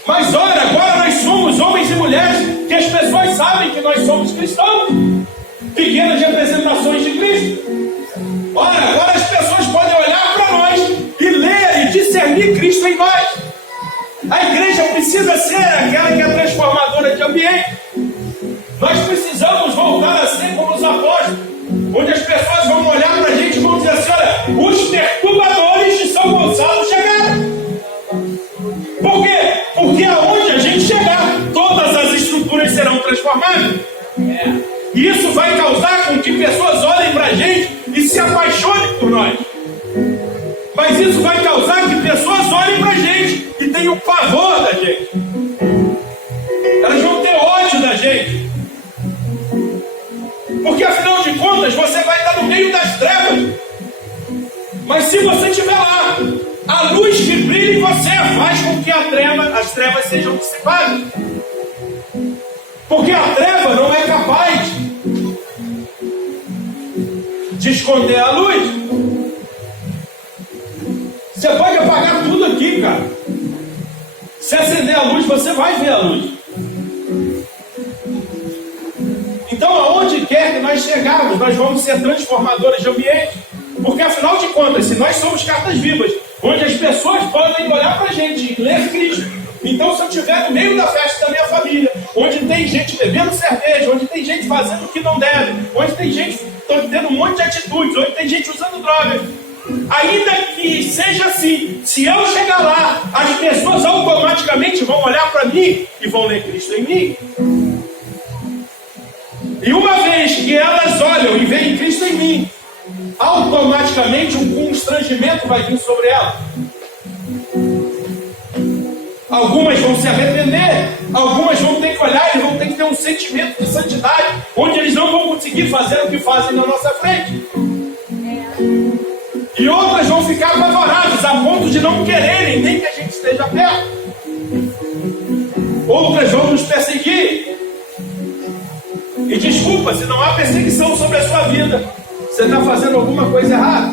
Mas olha, agora nós somos homens e mulheres que as pessoas sabem que nós somos cristãos. Pequenas representações de Cristo. Olha, agora as pessoas podem olhar para nós e ler e discernir Cristo em nós. A igreja precisa ser aquela que é transformadora de ambiente. Nós precisamos voltar a ser como os apóstolos, onde as pessoas vão olhar para a gente e vão dizer assim: olha, os perturbadores de São Gonçalo chegaram. Por quê? Porque aonde a gente chegar, todas as estruturas serão transformadas. E isso vai causar com que pessoas olhem para a gente e se apaixonem por nós. Mas isso vai causar que pessoas olhem para a gente e tenham pavor da gente. Elas vão ter ódio da gente. Porque afinal de contas você vai estar no meio das trevas. Mas se você estiver lá, a luz que brilha em você faz com que as trevas sejam dissipadas. Porque a treva não é capaz de esconder a luz. Você pode apagar tudo aqui, cara. Se acender a luz, você vai ver a luz. Então, aonde quer que nós chegarmos, nós vamos ser transformadores de ambiente. Porque, afinal de contas, se nós somos cartas vivas, onde as pessoas podem olhar para a gente e ler Cristo. Então, se eu estiver no meio da festa da minha família, onde tem gente bebendo cerveja, onde tem gente fazendo o que não deve, onde tem gente tendo um monte de atitudes, onde tem gente usando drogas, ainda que seja assim, se eu chegar lá, as pessoas automaticamente vão olhar para mim e vão ler Cristo em mim. E uma vez que elas olham e veem Cristo em mim, automaticamente um constrangimento vai vir sobre elas. Algumas vão se arrepender, algumas vão ter que olhar e vão ter que ter um sentimento de santidade, onde eles não vão conseguir fazer o que fazem na nossa frente. E outras vão ficar apavoradas, a ponto de não quererem nem que a gente esteja perto. Outras vão nos perseguir. E desculpa, se não há perseguição sobre a sua vida, você está fazendo alguma coisa errada.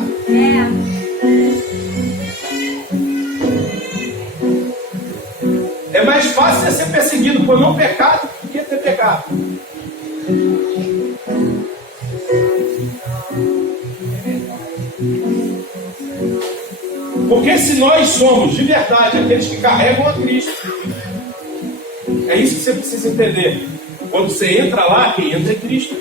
É mais fácil ser perseguido por não pecado do que ter pecado. Porque se nós somos de verdade aqueles que carregam a Cristo, é isso que você precisa entender. Quando você entra lá, quem entra é Cristo.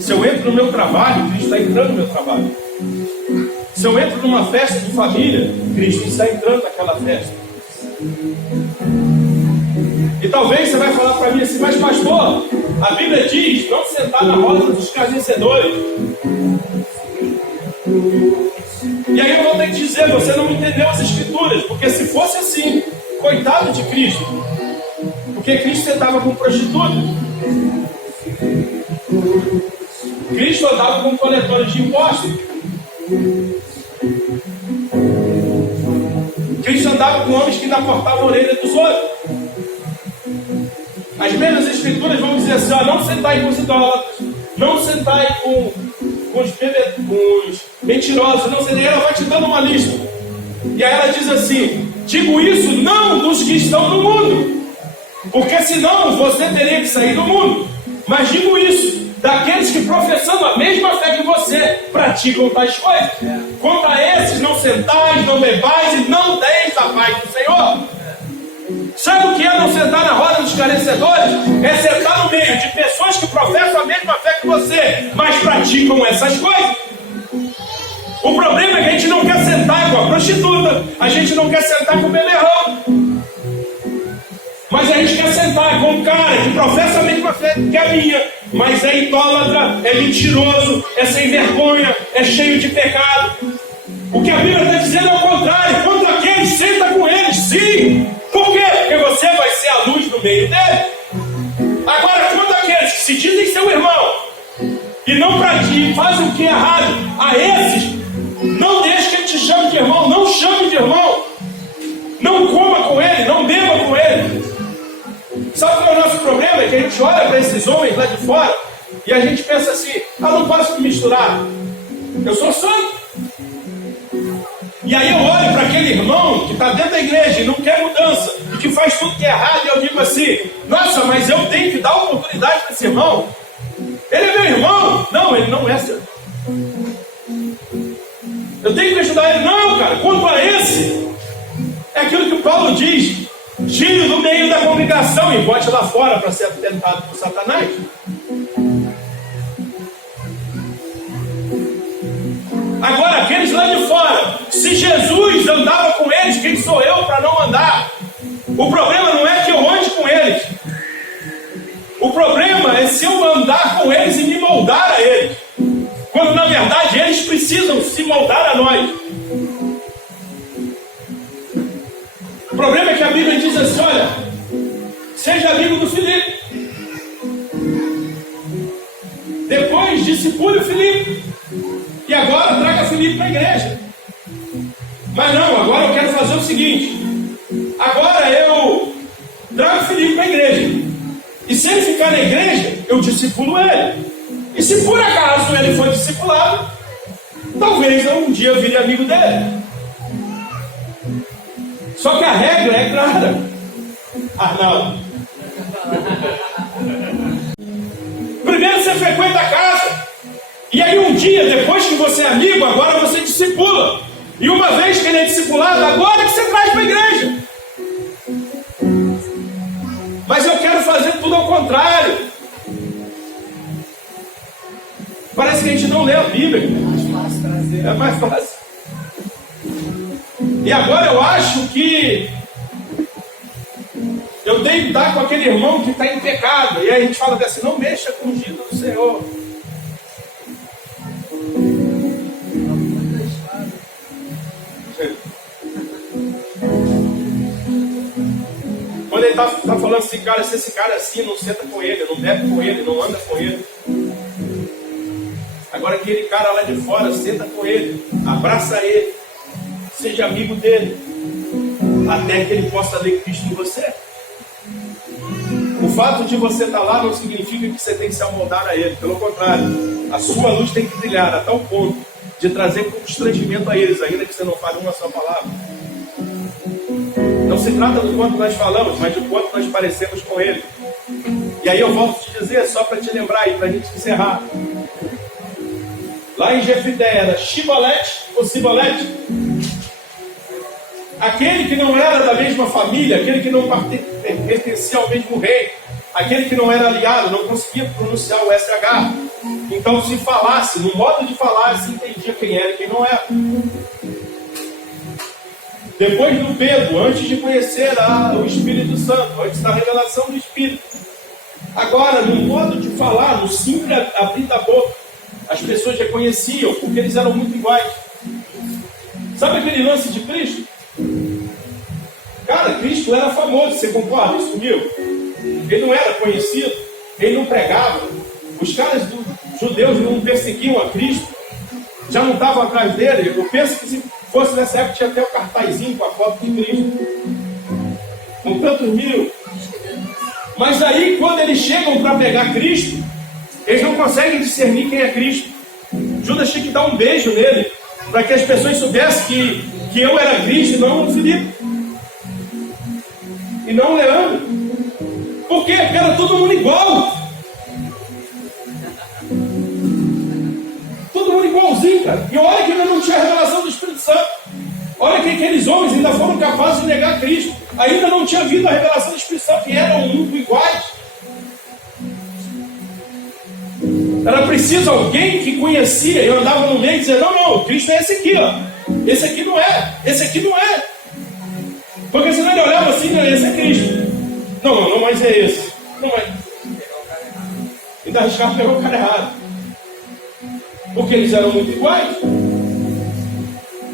Se eu entro no meu trabalho, Cristo está entrando no meu trabalho. Se eu entro numa festa de família, Cristo está entrando naquela festa. E talvez você vai falar para mim assim: mas pastor, a Bíblia diz não sentar na roda dos escarnecedores. E aí eu vou ter que dizer: você não entendeu as Escrituras. Porque se fosse assim, coitado de Cristo. Porque Cristo sentava com prostitutas. Cristo andava com coletores de impostos. Cristo andava com homens que ainda cortavam a orelha dos outros. As mesmas Escrituras vão dizer assim: ó, não sentai com os idólatras, não sentai com os mentirosos, não sentai. Ela vai te dando uma lista. E aí ela diz assim: digo isso não dos que estão no mundo, porque senão você teria que sair do mundo. Mas digo isso daqueles que, professando a mesma fé que você, praticam tais coisas. Quanto a esses, não sentais, não bebais e não deis a paz do Senhor. Sabe o que é não sentar na roda dos escarnecedores? É sentar no meio de pessoas que professam a mesma fé que você, mas praticam essas coisas. O problema é que a gente não quer sentar com a prostituta, a gente não quer sentar com o beberrão. Mas a gente quer sentar com um cara que professa a mesma fé que a minha, mas é idólatra, é mentiroso, é sem vergonha, é cheio de pecado. O que a Bíblia está dizendo é o contrário. Contra aqueles, senta com eles, sim. Por quê? Porque você vai ser a luz no meio dele. Agora, contra aqueles que se dizem seu irmão e não praticam, fazem o que é errado, a esses, não deixe que ele te chame de irmão, não chame de irmão. Não coma com ele, não beba com ele. Sabe qual é o nosso problema? É que a gente olha para esses homens lá de fora e a gente pensa assim: não posso me misturar. Eu sou santo. E aí eu olho para aquele irmão que está dentro da igreja e não quer mudança, e que faz tudo que é errado, e eu digo assim: nossa, mas eu tenho que dar oportunidade para esse irmão. Ele é meu irmão. Não, ele não é seu irmão. Eu tenho que ajudar ele. Não, cara, quanto a esse, é aquilo que o Paulo diz: tire do meio da congregação e bote lá fora para ser tentado por Satanás. Agora, aqueles lá de fora, se Jesus andava com eles, quem sou eu para não andar? O problema não é que eu ande com eles. O problema é se eu andar com eles e me moldar a eles. Quando na verdade eles precisam se moldar a nós. O problema é que a Bíblia diz assim: olha, seja amigo do Filipe. Depois discipule o Filipe. E agora traga Filipe para a igreja. Mas não, agora eu quero fazer o seguinte: agora eu trago Filipe para a igreja. E se ele ficar na igreja, eu discipulo ele. E se por acaso ele foi discipulado, talvez eu um dia vire amigo dele. Só que a regra é clara. Arnaldo. Primeiro você frequenta a casa. E aí um dia, depois que você é amigo, agora você discipula. E uma vez que ele é discipulado, agora que você traz para a igreja. Mas eu quero fazer tudo ao contrário. Parece que a gente não lê a Bíblia. É mais fácil. E agora eu acho que eu tenho que dar com aquele irmão que está em pecado. E aí a gente fala assim: não mexa com o ungido do Senhor. Quando ele está falando assim: cara, se esse cara é assim, não senta com ele, não bebe com ele, não anda com ele. Agora aquele cara lá de fora, senta com ele, abraça ele, seja amigo dele, até que ele possa ver Cristo em você. O fato de você estar lá não significa que você tem que se amoldar a ele. Pelo contrário, a sua luz tem que brilhar a tal ponto de trazer constrangimento a eles, ainda que você não fale uma só palavra. Não se trata do quanto nós falamos, mas do quanto nós parecemos com ele. E aí eu volto a te dizer, só para te lembrar e para a gente encerrar. Lá em Jefité era Shibolete ou Sibolete? Aquele que não era da mesma família, aquele que não pertencia ao mesmo rei, aquele que não era aliado, não conseguia pronunciar o SH. Então, se falasse, no modo de falar, se entendia quem era e quem não era. Depois do Pedro, antes de conhecer o Espírito Santo, antes da revelação do Espírito. Agora, no modo de falar, no simples abrir da boca, as pessoas reconheciam, porque eles eram muito iguais. Sabe aquele lance de Cristo? Cara, Cristo era famoso, você concorda isso comigo? Ele não era conhecido, ele não pregava. Os caras judeus não perseguiam a Cristo, já não estavam atrás dele. Eu penso que se fosse nessa época tinha até o cartazinho com a foto de Cristo, com tantos mil. Mas aí, quando eles chegam para pegar Cristo, eles não conseguem discernir quem é Cristo. Judas tinha que dar um beijo nele, para que as pessoas soubessem que eu era Cristo e não o Filipe. E não o Leandro. Por quê? Porque era todo mundo igual. Todo mundo igualzinho, cara. E olha que ainda não tinha a revelação do Espírito Santo. Olha que aqueles homens ainda foram capazes de negar Cristo. Ainda não tinha vindo a revelação do Espírito Santo, que eram muito iguais. Era preciso alguém que conhecia e andava no meio e dizia: não, Cristo é esse aqui, ó. Esse aqui não é, esse aqui não é. Porque senão ele olhava assim: não, esse é Cristo. Não, mas é esse. Não é. Ainda arriscava pegar o cara errado. Porque eles eram muito iguais.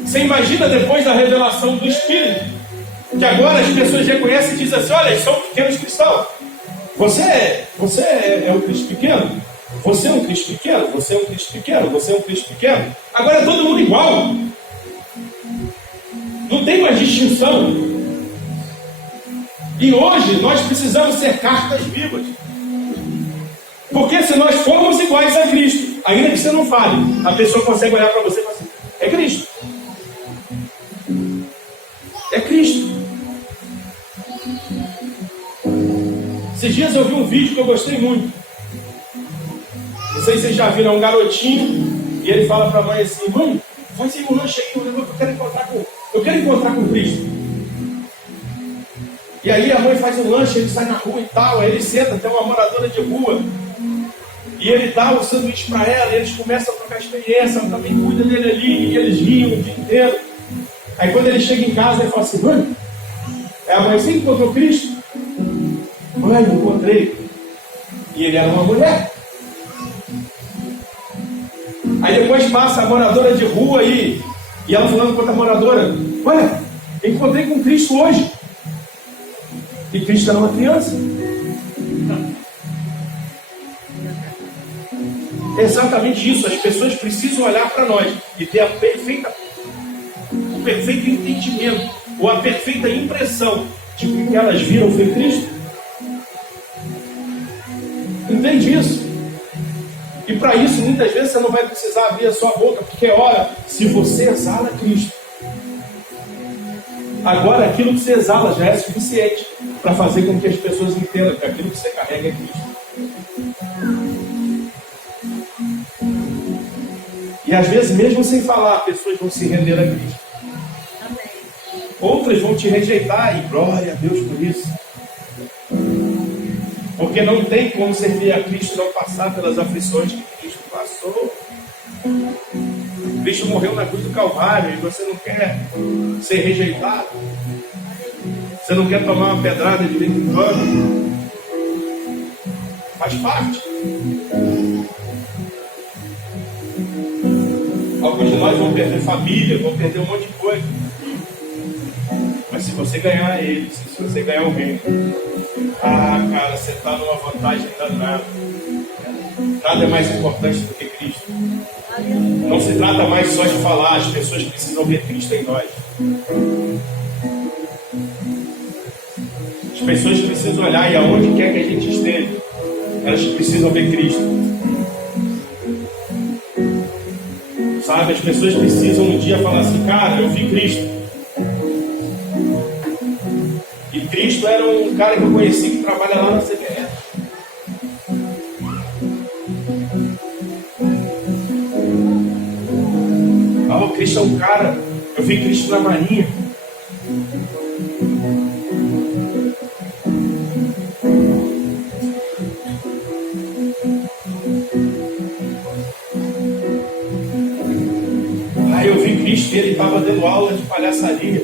Você imagina depois da revelação do Espírito, que agora as pessoas reconhecem e dizem assim: olha, eles são pequenos cristãos. Você é um Cristo pequeno? Você é um Cristo pequeno? Você é um Cristo pequeno? Você é um Cristo pequeno? Agora é todo mundo igual. Não tem mais distinção. E hoje nós precisamos ser cartas vivas. Porque se nós formos iguais a Cristo, ainda que você não fale, a pessoa consegue olhar para você e falar assim: é Cristo. É Cristo. Esses dias eu vi um vídeo que eu gostei muito. Não sei se vocês já viram, um garotinho, e ele fala para a mãe assim: mãe, faz aí um lanche aí, eu quero encontrar com Cristo. E aí a mãe faz um lanche, ele sai na rua e tal, aí ele senta, tem uma moradora de rua, e ele dá o sanduíche para ela, e eles começam a trocar experiência, ela também cuida dele ali, e eles riam o dia inteiro. Aí quando ele chega em casa, ele fala assim: mãe, é a mãe assim que encontrou Cristo? Mãe, encontrei. E ele era uma mulher. Aí depois passa a moradora de rua e ela falando com outra moradora: olha, encontrei com Cristo hoje. E Cristo era uma criança. É exatamente isso. As pessoas precisam olhar para nós e ter o perfeito entendimento ou a perfeita impressão de que o que elas viram foi Cristo. Entende isso? E para isso, muitas vezes, você não vai precisar abrir a sua boca, porque ora, se você exala Cristo, agora aquilo que você exala já é suficiente para fazer com que as pessoas entendam que aquilo que você carrega é Cristo. E às vezes, mesmo sem falar, pessoas vão se render a Cristo. Amém. Outras vão te rejeitar, e glória a Deus por isso. Porque não tem como servir a Cristo e não passar pelas aflições que Cristo passou. Cristo morreu na cruz do Calvário e você não quer ser rejeitado. Você não quer tomar uma pedrada de vez em quando. Faz parte. Alguns de nós vão perder família, vão perder um monte de coisa. Mas se você ganhar ele, se você ganhar o reino, cara, você está numa vantagem danada. Nada é mais importante do que Cristo. Não se trata mais só de falar, as pessoas precisam ver Cristo em nós. As pessoas precisam olhar e aonde quer que a gente esteja, elas precisam ver Cristo. Sabe, as pessoas precisam um dia falar assim: cara, eu vi Cristo. E Cristo era um cara que eu conheci que trabalha lá na CBS. O Cristo é um cara, eu vi Cristo na Marinha. Aí eu vi Cristo e ele estava dando aula de palhaçaria.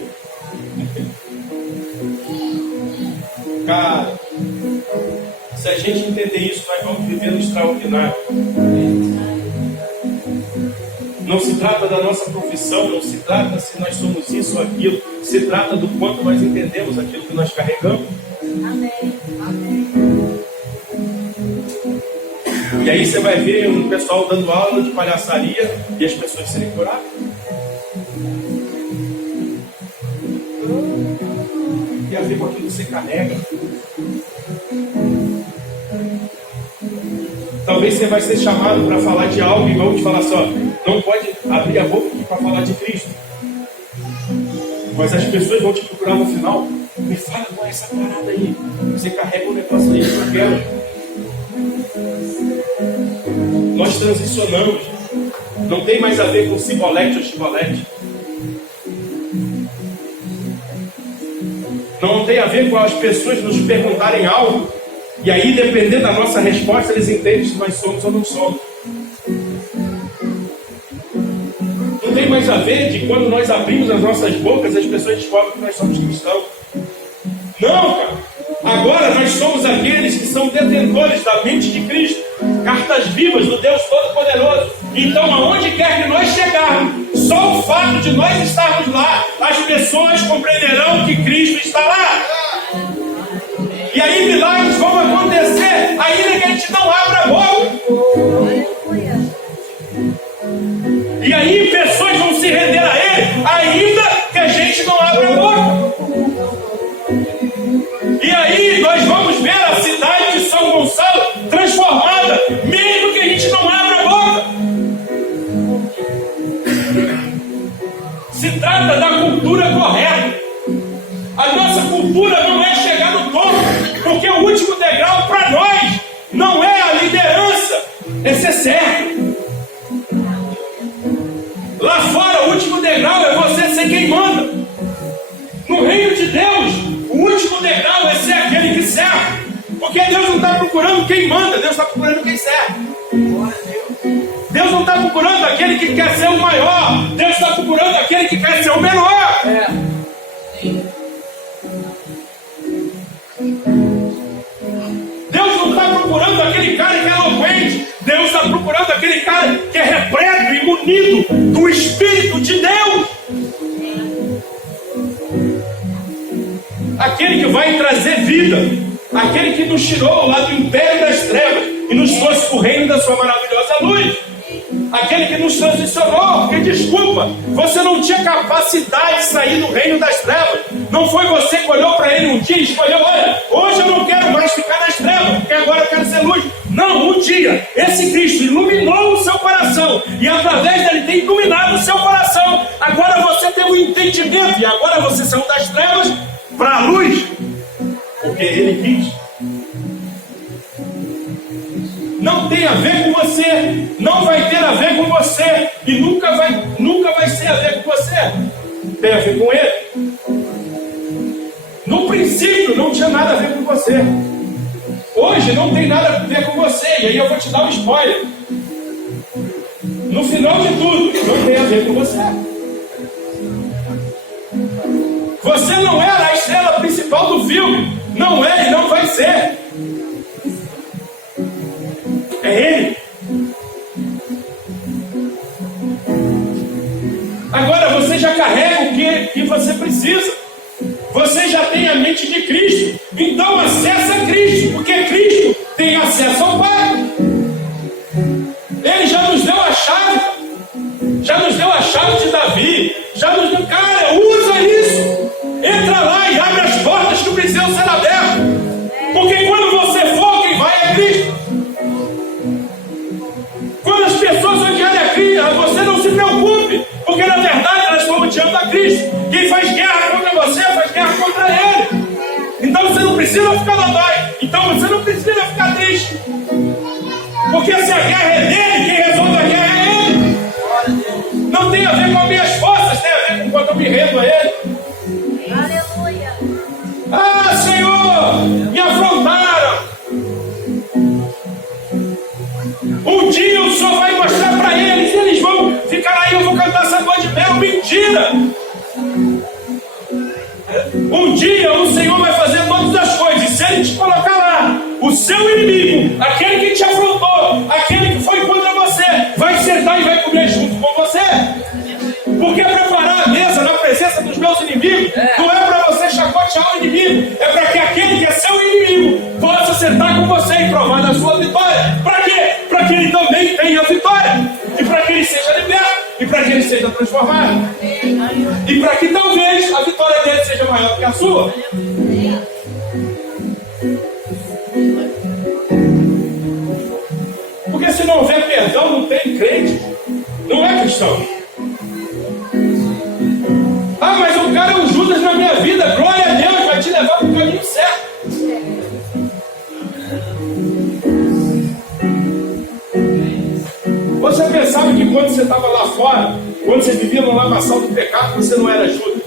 Cara, se a gente entender isso, nós vamos viver no extraordinário. Não se trata da nossa profissão, não se trata se nós somos isso ou aquilo, se trata do quanto nós entendemos aquilo que nós carregamos. Amém. Amém. E aí você vai ver um pessoal dando aula de palhaçaria e as pessoas serem curadas. Tem a ver com aquilo que você carrega. Talvez você vai ser chamado para falar de algo e vão te falar só: não pode abrir a boca aqui para falar de Cristo. Mas as pessoas vão te procurar no final: me fala com essa parada aí. Você carrega um negócio aí que eu quero. Nós transicionamos. Não tem mais a ver com cibolete ou chibolete. Não tem a ver com as pessoas nos perguntarem algo e aí, dependendo da nossa resposta, eles entendem se nós somos ou não somos. Não tem mais a ver de quando nós abrimos as nossas bocas, as pessoas descobrem que nós somos cristãos. Não, cara. Agora nós somos aqueles que são detentores da mente de Cristo, cartas vivas do Deus Todo-Poderoso. Então, aonde quer que nós chegarmos, só o fato de nós estarmos lá, as pessoas compreenderão que Cristo está lá. E aí milagres vão acontecer, ainda que a gente não abra a boca. E aí pessoas vão se render a Ele, ainda que a gente não abra a boca. E aí nós vamos ver a cidade de São Gonçalo transformada, mesmo que a gente não abra a boca. Se trata da cultura correta. não é a liderança, é ser certo. Lá fora, o último degrau é você ser quem manda. No reino de Deus, o último degrau é ser aquele que serve. Porque Deus não está procurando quem manda, Deus está procurando quem serve. Deus não está procurando aquele que quer ser o maior, Deus está procurando aquele que quer ser o menor. Deus não está procurando aquele cara que é eloquente, Deus está procurando aquele cara que é repleto e munido do Espírito de Deus. Aquele que vai trazer vida, aquele que nos tirou lá do império das trevas e nos trouxe para o reino da sua maravilhosa luz. Aquele que nos transicionou, porque desculpa, você não tinha capacidade de sair do reino das trevas. Não foi você que olhou para ele um dia e escolheu: olha, hoje eu não quero mais ficar nas trevas, porque agora eu quero ser luz. Não, um dia esse Cristo iluminou o seu coração e através dele tem iluminado o seu coração. Agora você tem um entendimento e agora você saiu das trevas para a luz, porque ele quis. Não tem a ver com você, não vai ter a ver com você e nunca vai ser a ver com você. Tem a ver com ele. No princípio não tinha nada a ver com você. Hoje não tem nada a ver com você. E aí eu vou te dar um spoiler. No final de tudo, não tem a ver com você. Você não era a estrela principal do filme. Não é e não vai ser. É ele. Agora você já carrega o que você precisa. Você já tem a mente de Cristo. Então acessa Cristo, porque Cristo tem acesso ao Pai. Ele já nos deu a chave. Já nos deu a chave de Davi. Já nos deu. Cara, usa isso. Entra lá e abre as portas que precisam ser abertas. Porque quando você for, quem vai é Cristo. Quando as pessoas odiarem a Cristo, você não se preocupe, porque na verdade elas estão odiando a Cristo. Quem faz guerra contra você, faz guerra contra ele. Então você não precisa ficar dodói. Então você não precisa ficar triste. Porque se a guerra é dele, quem resolve a guerra é ele. Não tem a ver com as minhas forças, tem a ver com quanto eu me rendo a ele. Aleluia. Ah, Senhor, me afrontaram. Um dia o Senhor vai mostrar para eles, eles vão ficar aí, eu vou cantar essa lua de mel. Mentira! Um dia o Senhor vai fazer todas as coisas, e se Ele te colocar lá, o seu inimigo, aquele que te afrontou, aquele que foi contra você, vai sentar e vai comer junto com você. Porque preparar a mesa na presença dos meus inimigos não é para você chacotear o inimigo, é para que aquele que é seu inimigo possa sentar com você e provar da sua vitória. Para quê? Para que ele também tenha vitória, e para que ele seja liberto, e para que ele seja transformado, e para que talvez a vitória dele seja maior que a sua. Porque se não houver perdão, não tem crente, não é cristão. Ah, mas o cara é um Judas na minha vida. Glória a Deus, vai te levar para o caminho certo. Você pensava que quando você estava lá fora, quando você vivia no lamaçal do pecado, você não era Judas?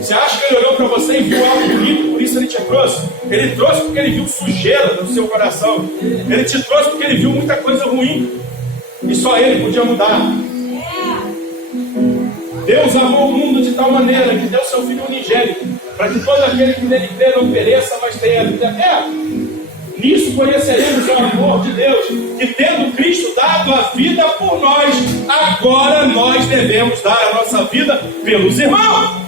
Você acha que ele olhou para você e viu algo bonito, por isso ele te trouxe? Ele trouxe porque ele viu sujeira no seu coração. Ele te trouxe porque ele viu muita coisa ruim. E só ele podia mudar. Deus amou o mundo de tal maneira que deu seu Filho unigênito, para que todo aquele que nele crê não pereça, mas tenha a vida eterna. Nisso conheceremos o amor de Deus, que tendo Cristo dado a vida por nós, agora nós devemos dar a nossa vida pelos irmãos.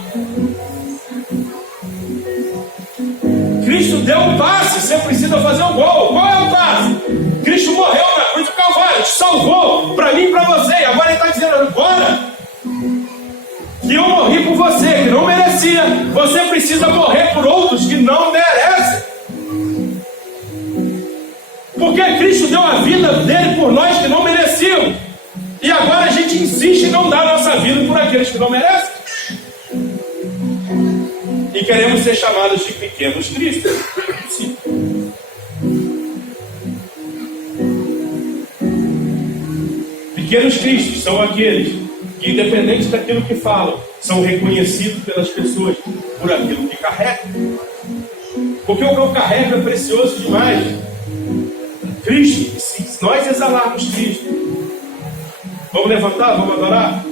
Cristo deu um passe, você precisa fazer um gol. Qual é o passe? Cristo morreu na cruz do Calvário, te salvou para mim e para você. E agora ele está dizendo: agora que eu morri por você, que não merecia, você precisa morrer por outros que não merecem. Porque Cristo deu a vida dele por nós que não mereciam. E agora a gente insiste em não dar a nossa vida por aqueles que não merecem. E queremos ser chamados de pequenos cristos. Sim. Pequenos cristos são aqueles que, independente daquilo que falam, são reconhecidos pelas pessoas por aquilo que carregam. Porque o que eu carrego é precioso demais. Cristo, se nós exalarmos Cristo, vamos levantar, vamos adorar?